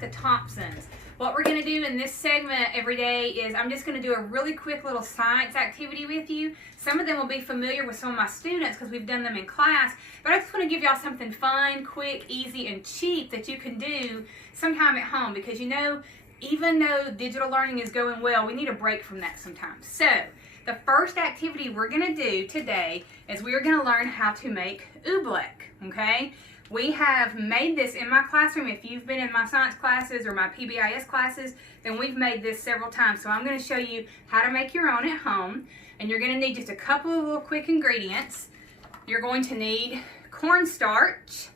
with the Thompsons. What we're going to do in this segment every day is I'm just going to do a really quick little science activity with you. Some of them will be familiar with some of my students because we've done them in class, but I just want to give y'all something fun, quick, easy, and cheap that you can do sometime at home, because you know, even though digital learning is going well, we need a break from that sometimes. So the first activity we're going to do today is we're going to learn how to make Oobleck, okay? We have made this in my classroom. If you've been in my science classes or my PBIS classes, then we've made this several times. So I'm going to show you how to make your own at home. And you're going to need just a couple of little quick ingredients. You're going to need cornstarch.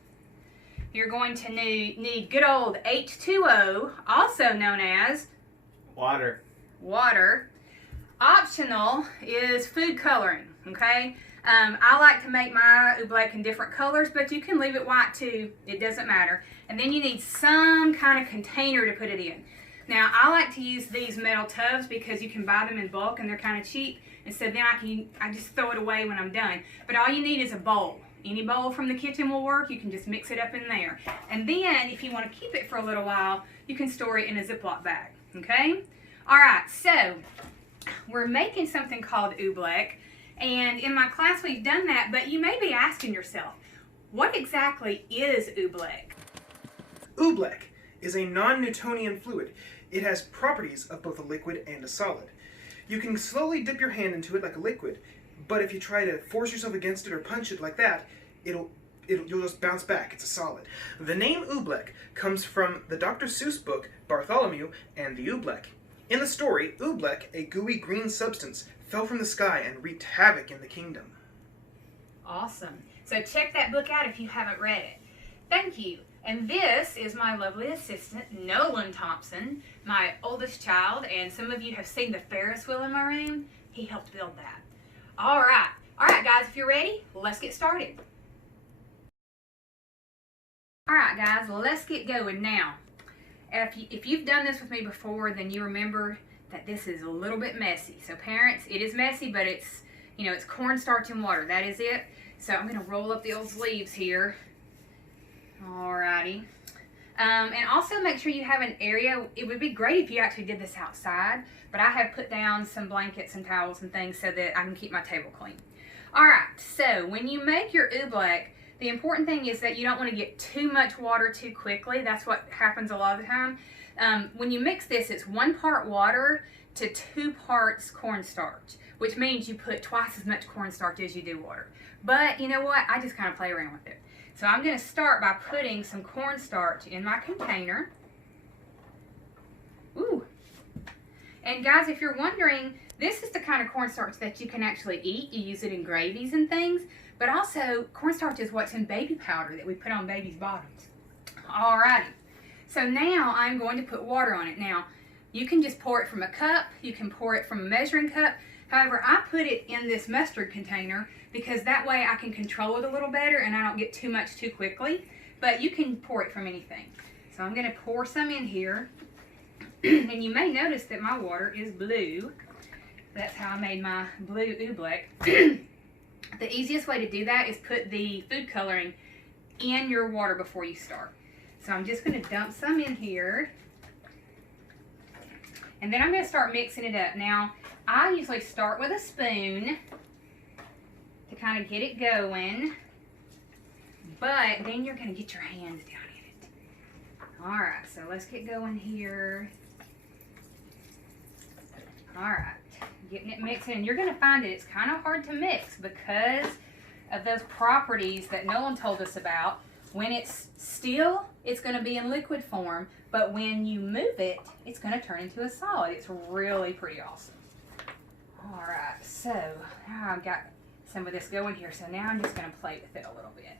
You're going to need good old H2O, also known as water. Optional is food coloring, okay? I like to make my Oobleck in different colors, but you can leave it white too. It doesn't matter. And then you need some kind of container to put it in. Now, I like to use these metal tubs because you can buy them in bulk and they're kind of cheap. And so then I just throw it away when I'm done. But all you need is a bowl. Any bowl from the kitchen will work. You can just mix it up in there. And then, if you want to keep it for a little while, you can store it in a Ziploc bag. Okay? All right, so we're making something called Oobleck. And in my class we've done that, but you may be asking yourself, what exactly is Oobleck? Oobleck is a non-Newtonian fluid. It has properties of both a liquid and a solid. You can slowly dip your hand into it like a liquid, but if you try to force yourself against it or punch it like that, you'll just bounce back. It's a solid. The name Oobleck comes from the Dr. Seuss book Bartholomew and the Oobleck. In the story, Oobleck, a gooey green substance, fell from the sky and wreaked havoc in the kingdom. Awesome. So check that book out if you haven't read it. Thank you. And this is my lovely assistant, Nolan Thompson, my oldest child, and some of you have seen the Ferris wheel in my room. He helped build that. All right, guys, if you're ready, let's get started. All right, guys, let's get going now. If you've done this with me before, then you remember that this is a little bit messy. So parents, it is messy, but it's cornstarch and water. That is it. So I'm going to roll up the old sleeves here. Alrighty. And also make sure you have an area. It would be great if you actually did this outside, but I have put down some blankets and towels and things so that I can keep my table clean. Alright, so when you make your Oobleck, the important thing is that you don't want to get too much water too quickly. That's what happens a lot of the time. When you mix this, it's 1 part water to 2 parts cornstarch, which means you put twice as much cornstarch as you do water. But you know what? I just kind of play around with it. So I'm going to start by putting some cornstarch in my container. Ooh. And guys, if you're wondering, this is the kind of cornstarch that you can actually eat. You use it in gravies and things. But also, cornstarch is what's in baby powder that we put on babies' bottoms. Alrighty. So now I'm going to put water on it. Now, you can just pour it from a cup. You can pour it from a measuring cup. However, I put it in this mustard container because that way I can control it a little better and I don't get too much too quickly. But you can pour it from anything. So I'm going to pour some in here. And you may notice that my water is blue. That's how I made my blue Oobleck. The easiest way to do that is put the food coloring in your water before you start. So I'm just going to dump some in here. And then I'm going to start mixing it up. Now, I usually start with a spoon to kind of get it going. But then you're going to get your hands down in it. Alright, so let's get going here. Alright, getting it mixed in. You're going to find that it's kind of hard to mix because of those properties that Nolan told us about. When it's still, it's going to be in liquid form, but when you move it, it's going to turn into a solid. It's really pretty awesome. Alright, so now I've got some of this going here, so now I'm just going to play with it a little bit.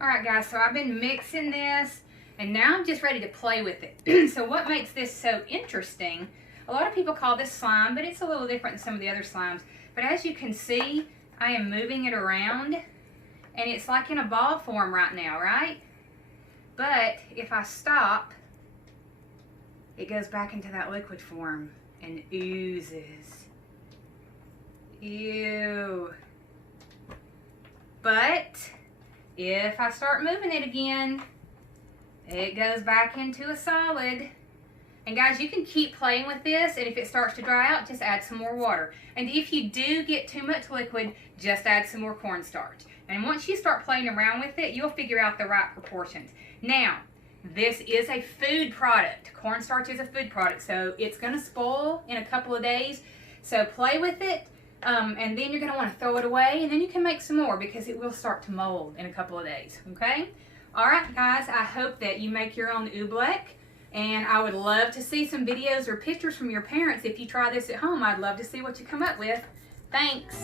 Alright guys, so I've been mixing this, and now I'm just ready to play with it. So what makes this so interesting, a lot of people call this slime, but it's a little different than some of the other slimes. But as you can see, I am moving it around. And it's like in a ball form right now, right? But if I stop, it goes back into that liquid form and oozes. Ew. But if I start moving it again, It goes back into a solid. And guys, you can keep playing with this, and if it starts to dry out, just add some more water. And if you do get too much liquid, just add some more cornstarch. And once you start playing around with it, you'll figure out the right proportions. Now, this is a food product. Cornstarch is a food product, so it's going to spoil in a couple of days. So play with it, and then you're going to want to throw it away, and then you can make some more because it will start to mold in a couple of days, okay? All right, guys, I hope that you make your own oobleck. And I would love to see some videos or pictures from your parents. If you try this at home, I'd love to see what you come up with. Thanks.